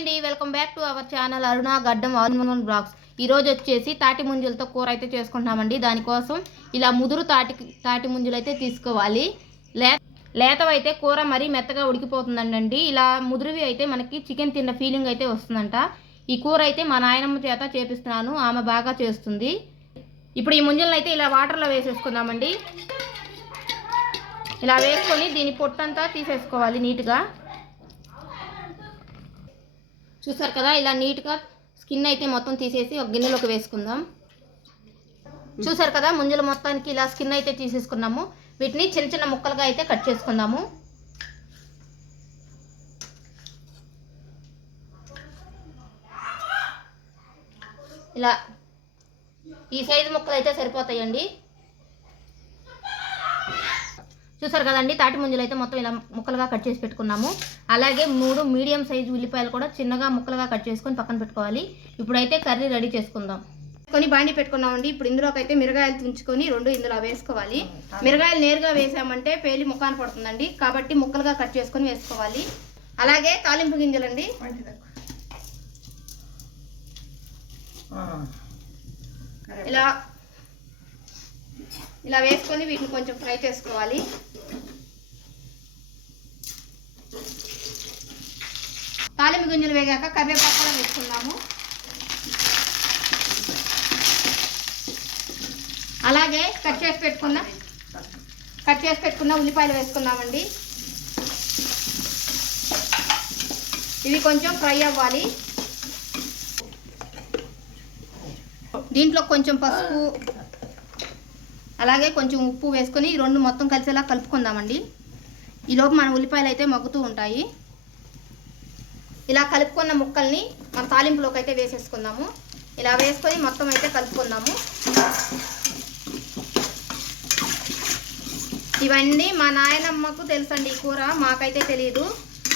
అండి, welcome back to our channel Aruna Gaddam all in one blogs. ఈరోజు వచ్చేసి తాటి ముంజలతో కూర అయితే చేసుకుంటున్నామండి. దానికోసం ఇలా ముదురు తాటి ముంజలు అయితే తీసుకోవాలి. లేతవైతే కూర మరీ మెత్తగా ఉడికిపోతుందండి. ఇలా ముదురువి అయితే మనకి చికెన్ తిన్న ఫీలింగ్ అయితే వస్తుందంట. ఈ కూర అయితే మా నాయనమ్మ చేత చేపిస్తున్నాను, ఆమె బాగా చేస్తుంది. ఇప్పుడు ఈ ముంజలను అయితే ఇలా వాటర్లో వేసేసుకుందామండి. ఇలా వేసుకొని దీని పొట్టంతా తీసేసుకోవాలి నీట్గా. చూసారు కదా, ఇలా నీట్గా స్కిన్ అయితే మొత్తం తీసేసి ఒక గిన్నెలోకి వేసుకుందాం. చూసారు కదా, ముంజల మొత్తానికి ఇలా స్కిన్ అయితే తీసేసుకున్నాము. వీటిని చిన్న చిన్న ముక్కలుగా అయితే కట్ చేసుకుందాము. ఇలా ఈ సైజు ముక్కలు అయితే సరిపోతాయండి. చూసారు కదండి, తాటి ముంజలు అయితే మొత్తం ఇలా ముక్కలుగా కట్ చేసి పెట్టుకున్నాము. అలాగే 3 మీడియం సైజు ఉల్లిపాయలు కూడా చిన్నగా ముక్కలుగా కట్ చేసుకొని పక్కన పెట్టుకోవాలి. ఇప్పుడైతే కర్రీ రెడీ చేసుకుందాం. బాండి పెట్టుకున్నామండి. ఇప్పుడు ఇందులోకి అయితే మిరగాయలు తుంచుకొని 2 ఇందులో వేసుకోవాలి. మిరగాయలు నేరుగా వేసామంటే పేలి ముఖాన పడుతుందండి, కాబట్టి ముక్కలుగా కట్ చేసుకొని వేసుకోవాలి. అలాగే తాలింపు గింజలండి, ఇలా వేసుకొని వీటిని కొంచెం ఫ్రై చేసుకోవాలి. తాలింపు గింజలు వేగాక కరివేపాకు కూడా వేసుకుందాము. అలాగే కట్ చేసి పెట్టుకున్న ఉల్లిపాయలు వేసుకుందామండి. ఇవి కొంచెం ఫ్రై అవ్వాలి. దీంట్లో కొంచెం పసుపు అలాగే కొంచెం ఉప్పు వేసుకొని 2 మొత్తం కలిసేలా కలుపుకుందామండి. ఈలోపు మన ఉల్లిపాయలు అయితే మగ్గుతూ ఉంటాయి. ఇలా కలుపుకున్న ముక్కల్ని మన తాలింపులోకి అయితే వేసేసుకుందాము. ఇలా వేసుకొని మొత్తం అయితే కలుపుకుందాము. ఇవన్నీ మా నాయనమ్మకు తెలుసండి, ఈ కూర మాకైతే తెలియదు.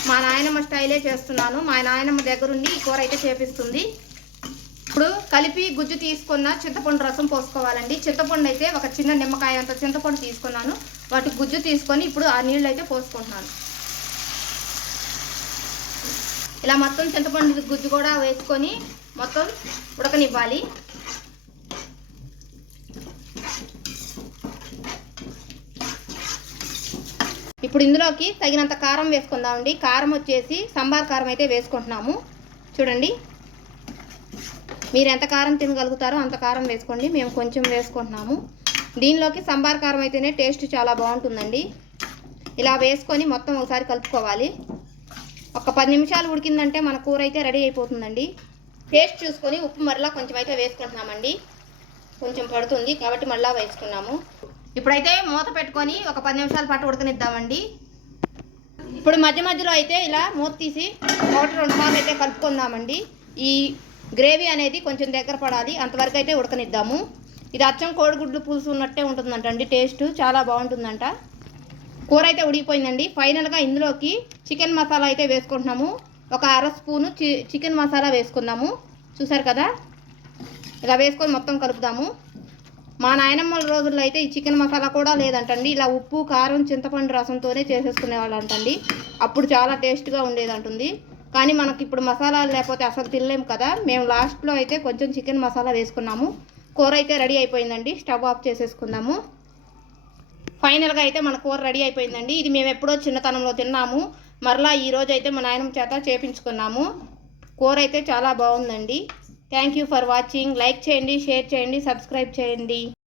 మా నాయనమ్మ స్టైలే చేస్తున్నాను. మా నాయనమ్మ దగ్గరుండి ఈ కూర అయితే చేపిస్తుంది. ఇప్పుడు కలిపి గుజ్జు తీసుకున్న చింతపండు రసం పోసుకోవాలండి. చింతపండు అయితే ఒక చిన్న నిమ్మకాయ అంత చింతపండు తీసుకున్నాను. వాటి గుజ్జు తీసుకొని ఇప్పుడు ఆ నీళ్ళు అయితే పోసుకుంటున్నాను. ఇలా మొత్తం చింతపండు గుజ్జు కూడా వేసుకొని మొత్తం ఉడకనివ్వాలి. ఇప్పుడు ఇందులోకి తగినంత కారం వేసుకుందామండి. కారం వచ్చేసి సంబార్ కారం అయితే వేసుకుంటున్నాము. చూడండి, మీరు ఎంత కారం తినగలుగుతారో అంత కారం వేసుకోండి. మేము కొంచెం వేసుకుంటున్నాము. దీనిలోకి సంబార్ కారం అయితేనే టేస్ట్ చాలా బాగుంటుందండి. ఇలా వేసుకొని మొత్తం ఒకసారి కలుపుకోవాలి. ఒక 10 నిమిషాలు ఉడికిందంటే మన కూర అయితే రెడీ అయిపోతుందండి. టేస్ట్ చూసుకొని ఉప్పు మరలా కొంచెం అయితే వేసుకుంటున్నామండి. కొంచెం పడుతుంది కాబట్టి మళ్ళీ వేసుకున్నాము. ఇప్పుడైతే మూత పెట్టుకొని ఒక 10 నిమిషాల పాటు ఉడకనిద్దామండి. ఇప్పుడు మధ్య మధ్యలో అయితే ఇలా మూత తీసి 1-2 సార్లు అయితే కలుపుకుందామండి. ఈ గ్రేవీ అనేది కొంచెం దగ్గర పడాలి, అంతవరకు అయితే ఉడకనిద్దాము. ఇది అచ్చం కోడిగుడ్లు పులుసు ఉన్నట్టే ఉంటుందంట అండి. టేస్ట్ చాలా బాగుంటుందంట. కూర అయితే ఉడికిపోయిందండి. ఫైనల్గా ఇందులోకి చికెన్ మసాలా అయితే వేసుకుంటున్నాము. ఒక 1/2 స్పూను చికెన్ మసాలా వేసుకుందాము. చూసారు కదా, ఇలా వేసుకొని మొత్తం కలుపుదాము. మా నాయనమ్మల రోజుల్లో అయితే ఈ చికెన్ మసాలా కూడా లేదంటండి. ఇలా ఉప్పు కారం చింతపండు రసంతోనే చేసేసుకునేవాళ్ళు అంటండి. అప్పుడు చాలా టేస్ట్గా ఉండేదంటుంది. కానీ మనకి ఇప్పుడు మసాలాలు లేకపోతే అసలు తినలేము కదా. మేము లాస్ట్లో అయితే కొంచెం చికెన్ మసాలా వేసుకున్నాము. కూర అయితే రెడీ అయిపోయిందండి. స్టవ్ ఆఫ్ చేసేసుకుందాము. ఫైనల్గా అయితే మన కూర రెడీ అయిపోయిందండి. ఇది మేము ఎప్పుడో చిన్నతనంలో తిన్నాము. మరలా ఈరోజు అయితే మా నాయనమ్మ చేత చేపించుకున్నాము. కూర అయితే చాలా బాగుందండి. Thank you for watching. Like చేయండి, షేర్ చేయండి, సబ్స్క్రైబ్ చేయండి.